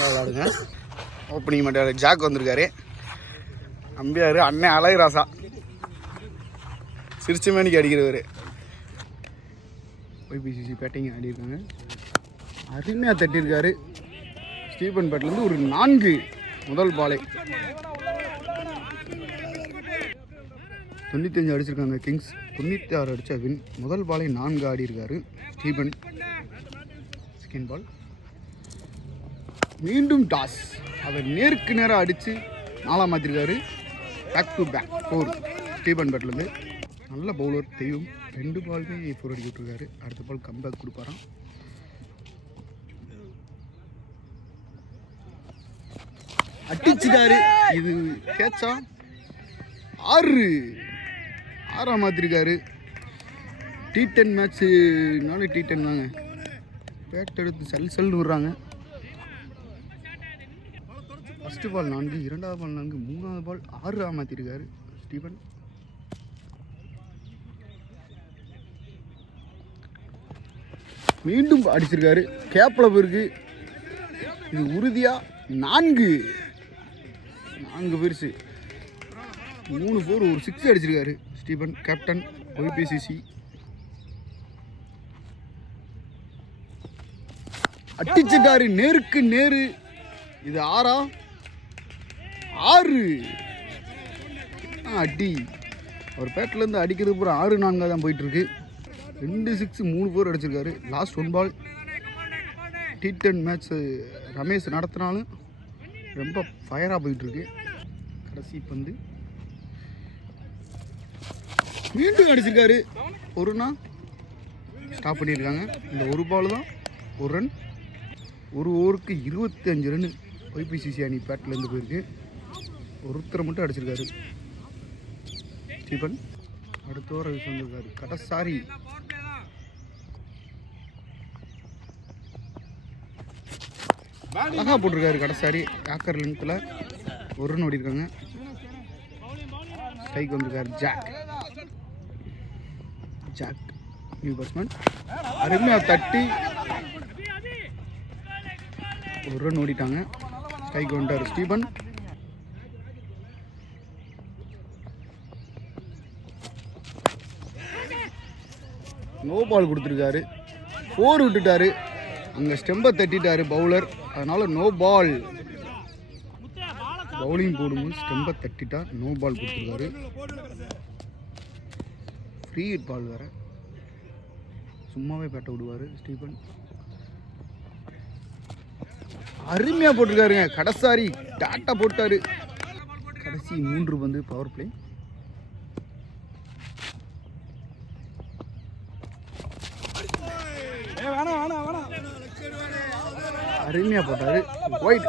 விளாடுங்க. Opening மட்டும் jack வந்திருக்காரு. அம்பியாரு அண்ணன் அழகுராசா சிரிச்ச மேனிக்கு அடிக்கிறவர். ஒய்பிசிசி பேட்டிங் ஆடிருக்காங்க. அருமையாக தட்டியிருக்காரு. ஸ்டீபன் பேட்லேருந்து ஒரு 4 முதல் பாலை. 95 அடிச்சிருக்காங்க கிங்ஸ். 96 அடித்தா வின். முதல் பாலை 4 ஆடி இருக்காரு ஸ்டீபன். செகண்ட் பால் மீண்டும் டாஸ். அவர் நேருக்கு நேராக அடித்து 4 மாற்றிருக்காரு. பேக் டு பேக் 4 ஸ்டீபன் பேட்லேருந்து. நல்ல பவுலர் தெய்வம். 2 பாலுமே 4 அடிக்க விட்டுருக்காரு. அடுத்த பால் கம்பேக் கொடுப்பாராம். அடிச்சுட்டாரு. இது கேட்சா 6 மாற்றிருக்காரு. T10 மேட்ச்சுனால T10 தாங்க. பேட் எடுத்து சல்லுன்னு விடுறாங்க. ஃபஸ்ட்டு பால் 4, 2வது பால் 4, 3வது பால் 6 மாற்றிருக்காரு ஸ்டீபன். மீண்டும் அடிச்சிருக்காரு. கேப்பில் போயிருக்கு. இது உறுதியாக 4 பெருசு. 3 4 ஒரு 6 அடிச்சிருக்காரு ஸ்டீபன். கேப்டன் ஒய்பிசிசி. அடிச்சிட்டாரு நேருக்கு நேரு. இது 6 அடி. அவர் பேட்டிலேருந்து அடிக்கிறது பூரா 6-4 தான் போயிட்டுருக்கு. 2 6 3 4 அடிச்சிருக்காரு. லாஸ்ட் 1 பால். T10 மேட்ச் ரமேஷ் நடத்தினாலும் ரொம்ப ஃபயராக போயிட்டுருக்கு. கடைசி பந்து மீண்டும் அடிச்சிருக்காரு. ஒருனா ஸ்டாப் பண்ணியிருக்காங்க. இந்த 1 பால் தான் 1 ரன். 1 ஓவருக்கு 25 ரன் ஒய்பிசிசி அணி பேட்லேருந்து போயிருக்கு. ஒருத்தரை மட்டும் அடிச்சிருக்காரு ஸ்டீபன். அடுத்த ஓவர் யூஸ் வந்திருக்காரு கடசாரி. அழகாக போட்டிருக்காரு கடசாரி. ஆக்கர் லென்த்தில் 1 ரன் ஓடிருக்காங்க. ஸ்ட்ரைக் வந்திருக்காரு ஜாக் நியூ பேட்ஸ்மேன். அருமையாக தட்டி 1 ரன் ஓடிட்டாங்க. ஸ்ட்ரைக் வந்துட்டார் ஸ்டீபன். நோ பால் கொடுத்துருக்காரு. 4 விட்டுட்டாரு. அங்கே ஸ்டெம்பை தட்டிட்டாரு பவுலர். அதனால் நோ பால். பவுலிங் போடும்போது ஸ்டெம்பை தட்டிட்டா நோ பால் கொடுத்துருக்காரு. ஃப்ரீ ஹிட் பால் வேறு. சும்மாவே பேட்டை விடுவார் ஸ்டீபன். அருமையாக போட்டிருக்காருங்க கடசாரி. டாட்டா போட்டார். கடைசி 3 பந்து பவர் பிளே. அருமையாக போட்டார். ஒயிட்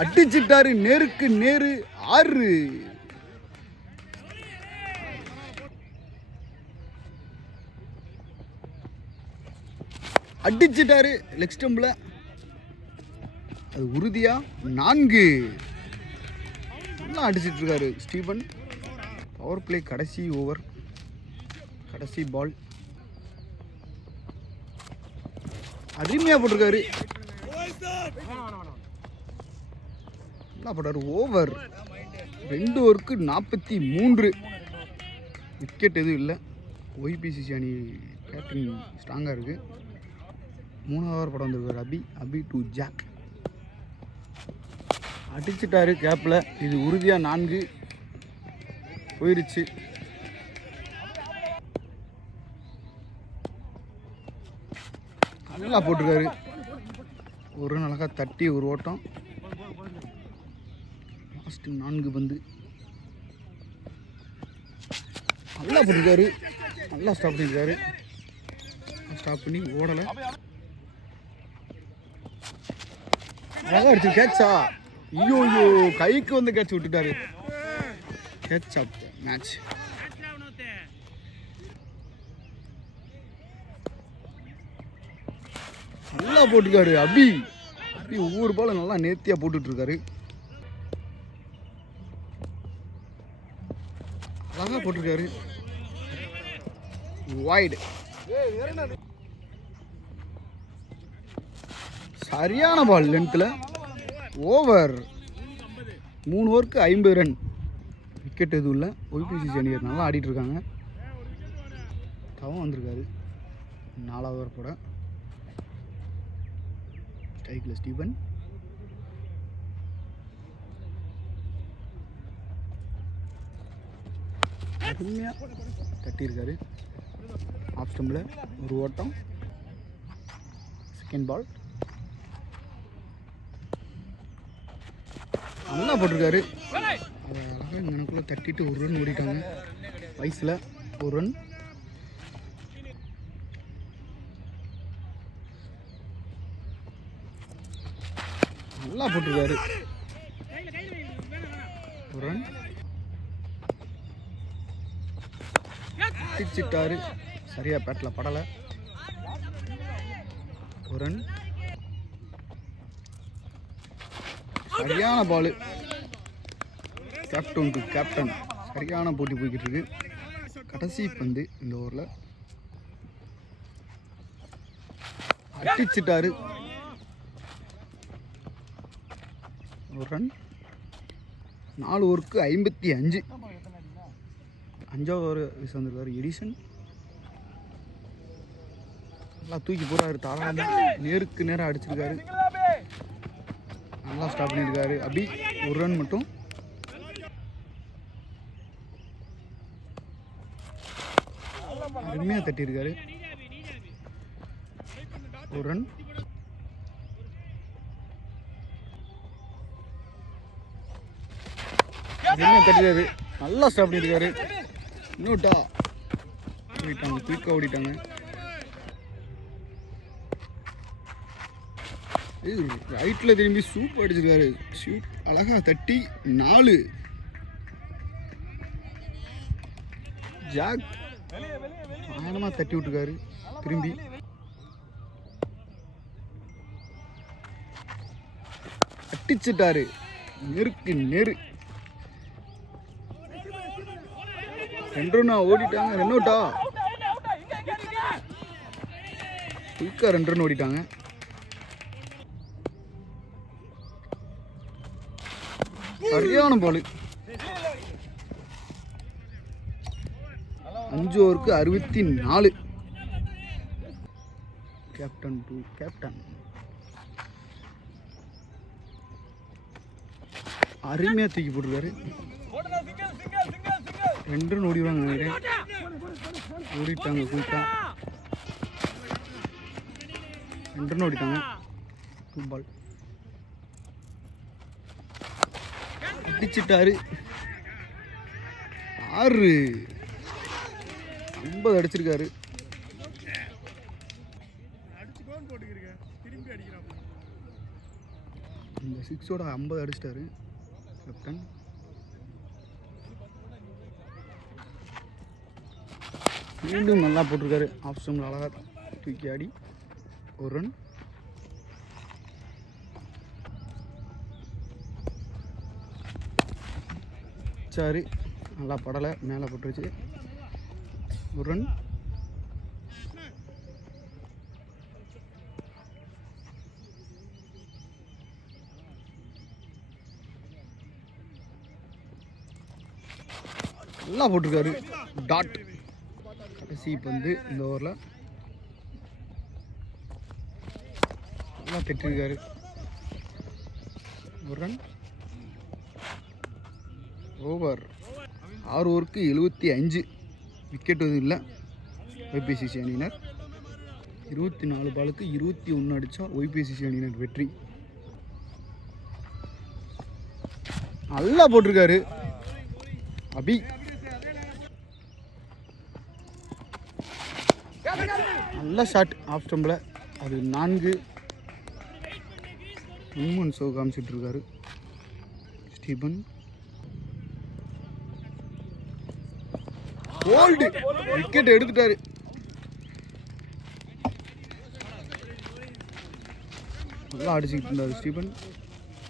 அடிச்சிட்டாரு நேருக்கு நேரு. 6 அடிச்சிட்டாரு லெக் ஸ்டம்பில். அது உறுதியாக 4 நல்லா அடிச்சிட்டு இருக்காரு ஸ்டீபன். பவர் பிளே கடைசி ஓவர், கடைசி பால். அருமையாக போட்டிருக்காரு. நல்லா போட்டார். ஓவர் 2 ஓவருக்கு 43. விக்கெட் எதுவும் இல்லை. ஒய்பிசிசி அணி கேப்டன் ஸ்ட்ராங்காக இருக்குது. 3வது ஓவர் படம் வந்திருக்காரு அபி டு ஜாக். அடிச்சிட்டாரு கேப்பில். இது உறுதியாக 4 போயிடுச்சு. நல்லா போட்டிருக்காரு. 1 ரன் அழகாக தட்டி 1 ஓட்டம். லாஸ்ட்டு 4 பந்து நல்லா போட்டிருக்காரு. நல்லா ஸ்டாப் பண்ணியிருக்காரு. ஸ்டாப் பண்ணி ஓடலை. அழகாக அடிச்சு கேட்சா. ஐயோ கைக்கு வந்து கேட்ச் விட்டுட்டாரு. Catch of match. நல்லா போட்டிருக்காரு அபி. ஒவ்வொரு பாலும் நல்லா நேர்த்தியாக போட்டுட்ருக்காரு. அழகாக போட்டிருக்காரு. வைடு. சரியான பால் லென்த்தில். ஓவர். 3 ஓவருக்கு 50 ரன். விக்கெட் எதுவும் இல்லை. ஒய்பிசிசி அணியர் நல்லா ஆடிட்டு இருக்காங்க. தவம் வந்திருக்காரு 4வது ஓவர் போட. ஸ்ட்ரைக்கில் ஸ்டீபன். அருமையாக தட்டியிருக்காரு. ஆஃப் ஸ்டம்பில் ஒரு ஓட்டம். செகண்ட் பால் நல்லா போட்டிருக்காரு. அதை அழகாக எனக்குள்ளே தட்டிட்டு ஒரு ரன் ஓடிட்டாங்க. வயசில் ஒரு ரன். நல்லா போட்டிருக்காரு. ஒரு ரன். திச்சிட்டாரு. சரியா பேட்டில் படலை. ஒரு ரன். சரியான பால். Captain to captain. சரியான போட்டி போய்கிட்டு இருக்கு. கடைசி பந்து இந்த ஓவரில். அடிச்சிட்டாரு. ஒரு ரன். 4 ஓவருக்கு 55. 5வது ஓவர் வீச வந்திருக்காரு எடிசன். நல்லா தூக்கி போறாரு. தாராளமாக நேருக்கு நேராக அடிச்சிருக்காரு. நல்லா ஸ்டாப் பண்ணியிருக்காரு. அபி ஒரு ரன் மட்டும். அருமையாக தட்டியிருக்காரு. ஒரு ரன். அருமையாக தட்டிருக்காரு. நல்லா ஸ்டாப் பண்ணியிருக்காரு. இன்னோட்டா ஓடிட்டாங்க. குயிக்காக ஓடிட்டாங்க. ரைட்டில் திரும்பி சூப் அடிச்சிருக்காரு. ஷூட் அழகாக தட்டி 4. ஜாக் பயணமாக தட்டி விட்டுருக்காரு. திரும்பி அடிச்சிட்டாரு. நெருக்கு நெரு. 2 ரன்னா ஓடிட்டாங்க. 2 அவுட்டா. குயிக்காக 2 ரன் ஓடிட்டாங்க. சரியான பால். 5 ஓவருக்கு 64. Captain to captain. அருமையாக தூக்கி போட்டிருக்காரு. 2 ரன் ஓடிவாங்க நினைக்கிறேன். ஓடிட்டாங்க குயிக்காக. 2 ரன் ஓடிட்டாங்க. 2 பால். அடிச்சிட்டாரு. 6. 50 அடிச்சிருக்காரு. இந்த 6ஓட 50 அடிச்சிட்டாரு கேப்டன். மீண்டும் நல்லா போட்டிருக்காரு. ஆஃப் ஸ்டம்பில் அழகாக தூக்கி ஆடி ஒரு ரன். சரி நல்லா படலை. மேலே போட்டுருச்சு. ஒரு ரன். நல்லா போட்டிருக்காரு. டாட். கடைசி பந்து இந்த ஓவரில். நல்லா கட்டிருக்காரு. ஒரு ரன். ஓவர். 6 ஓவருக்கு 75. விக்கெட் எதுவும் இல்லை. ஒய்பிசிசி அணியினர் 24 பாலுக்கு 21 அடித்தா ஒய்பிசிசி அணியினர் வெற்றி. நல்லா போட்டிருக்காரு அபி. நல்ல ஷாட் ஆஃப் ஸ்டம்பில். அது 4. மூமெண்ட் ஷோ காமிச்சிட்டு இருக்காரு ஸ்டீபன். கோல்டு. விக்கெட் எடுத்துட்டாரு. நல்லா அடிச்சுக்கிட்டு இருந்தார் ஸ்டீபன்.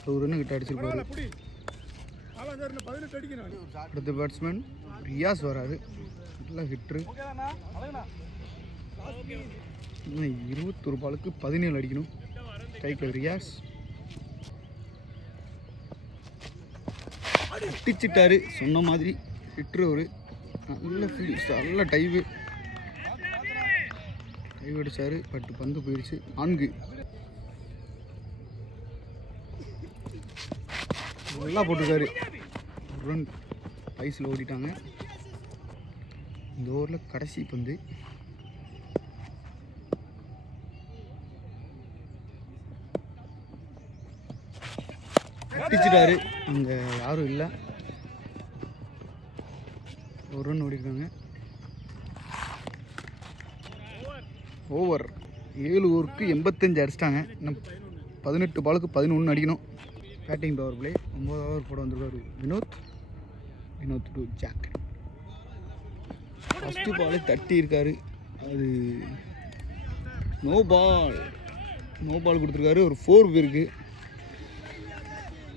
1 ரன்னு கிட்ட அடிச்சிருப்பாரு. அடுத்த பேட்ஸ்மேன் ரியாஸ் வராரு. நல்ல ஹிட்ரு. இன்னும் 21 பாலுக்கு 17 அடிக்கணும். கைக்கு ரியாஸ் அடிச்சிட்டாரு. சொன்ன மாதிரி ஹிட்ரு ஒரு நல்ல ஃபீல்ஸ், நல்ல டைவு அடிச்சாரு. பட் பந்து போயிடுச்சு. 4 நல்லா போட்டிருக்காரு. ரன் ஐஸில் ஓடிட்டாங்க. இந்த ஓவரில் கடைசி பந்து. அடிச்சிட்டாரு. அங்கே யாரும் இல்லை. ஒரு ரன் ஓடிருக்காங்க. ஓவர் 7 ஓவருக்கு 85 அடிச்சிட்டாங்க. இன்னும் 18 பாலுக்கு 11 அடிக்கணும். Batting power play. 9 ஓவர் போட வந்துருக்காரு வினோத் டு ஜாக். ஃபஸ்ட்டு பாலே தட்டி இருக்காரு. அது நோ பால் கொடுத்துருக்காரு. ஒரு 4 பேருக்கு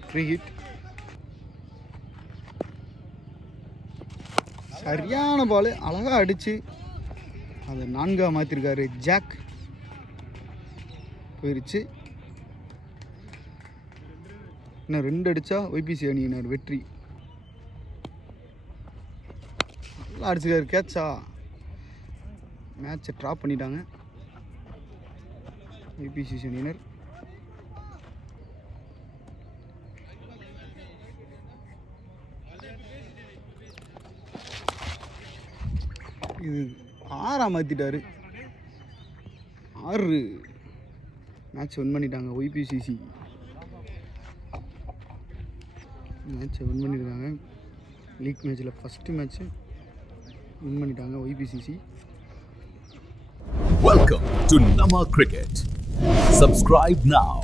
ஃப்ரீ ஹிட். சரியான பால் அழகாக அடித்து அதை 4ஆக மாற்றிருக்காரு ஜாக். போயிடுச்சு. இன்னும் 2 அடித்தா ஒய்பிசி அணியினர் வெற்றி. நல்லா அடிச்சுக்காரு. கேட்சா மேட்சை ட்ராப் பண்ணிட்டாங்க ஒய்பிசி அணியினர். இது 6ஆக மாற்றிட்டாரு. 6 மேட்ச் வின் பண்ணிட்டாங்க ஒய்பிசிசி. மேட்சை வின் பண்ணியிருக்காங்க. லீக் மேட்ச்சில் ஃபஸ்ட்டு மேட்ச்சு வின் பண்ணிட்டாங்க ஒய்பிசிசி. Welcome to Nama Cricket. Subscribe now.